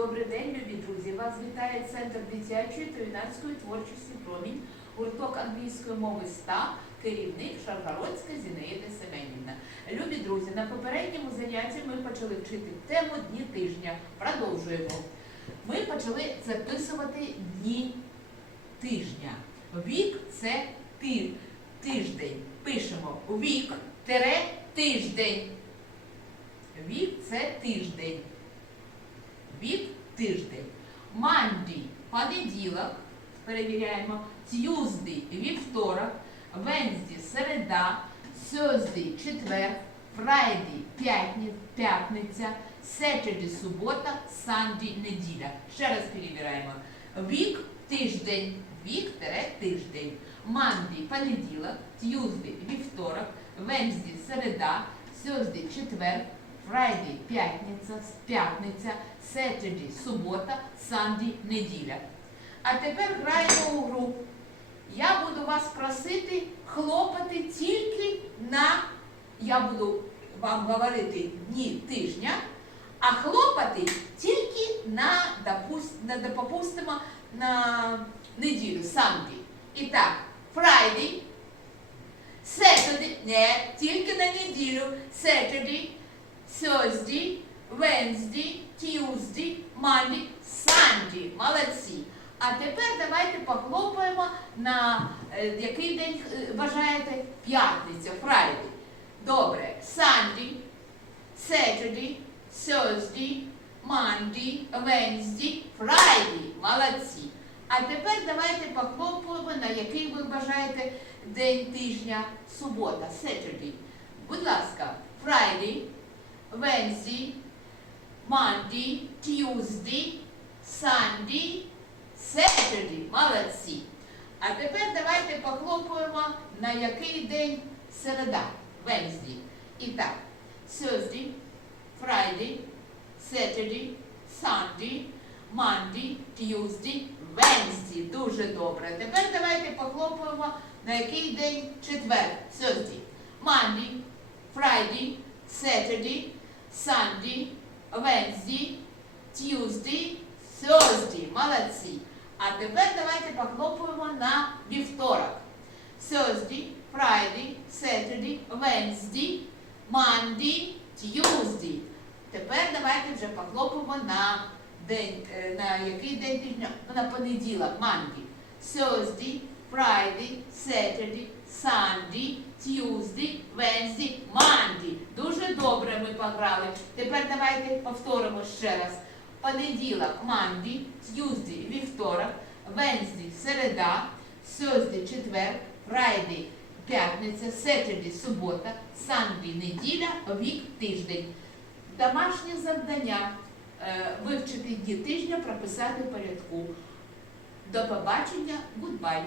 Добрий день, любі друзі! Вас вітає Центр дитячої та юнацької творчості Промінь, гурток англійської мови СТА, керівник Шаргородська Зінаїда Семенівна. Любі друзі, на попередньому занятті ми почали вчити тему дні тижня. Продовжуємо. Ми почали записувати дні тижня. Вік це ти, тиждень. Пишемо вік тире тиждень. Вік це тиждень. Вік тиждень. Манді понеділок. Перевіряємо. Тюздий вівторок. Вензді середа. Сьоздий четвер. Фрайді п'ятниця. Сетерді субота. Санді неділя. Ще раз перевіряємо. Вік тиждень. Вік тиждень. Манді понеділок. Тюздий вівторок. Вензді середа. Сьоздий четвер. Фрайді п'ятниця, п'ятниця, Сетерді субота, Санді неділя. А тепер граємо у гру. Я буду вас просити хлопати тільки на, я буду вам говорити дні тижня, а хлопати тільки на, допустимо, на неділю, Санді. І так, Friday, Saturday, не, тільки на неділю, Saturday, Thursday, Wednesday, Tuesday, Monday, Sunday. Молодці. А тепер давайте похлопаємо на е, який день е, бажаєте? П'ятниця, Friday. Добре. Sunday, Saturday, Thursday, Monday, Wednesday, Friday. Молодці. А тепер давайте похлопаємо, на який ви бажаєте день тижня, субота, Saturday. Будь ласка, Friday, Wednesday, Monday, Tuesday, Sunday, Saturday. Молодці. А тепер давайте похлопаємо, на який день середа, Wednesday. І так, Thursday, Friday, Saturday, Sunday, Monday, Tuesday, Wednesday. Дуже добре. Тепер давайте похлопаємо, на який день четвер, Thursday, Monday, Friday, Saturday, Sunday, Wednesday, Tuesday, Thursday. Молодці. А тепер давайте похлопаємо на вівторок. Thursday, Friday, Saturday, Wednesday, Monday, Tuesday. Тепер давайте вже похлопаємо на день, е, на який день тижня? Ну, на понеділок, Monday. Thursday, Friday, Saturday, Sunday, Tuesday, Wednesday, Monday. Дуже добре ми пограли. Тепер давайте повторимо ще раз. Понеділок, Monday, Tuesday, вівторок, Wednesday, середа, Thursday, четвер, Friday, п'ятниця, Saturday, субота, Sunday, неділя, вік, тиждень. Домашнє завдання е, вивчити дні тижня, прописати порядку. До побачення, goodbye!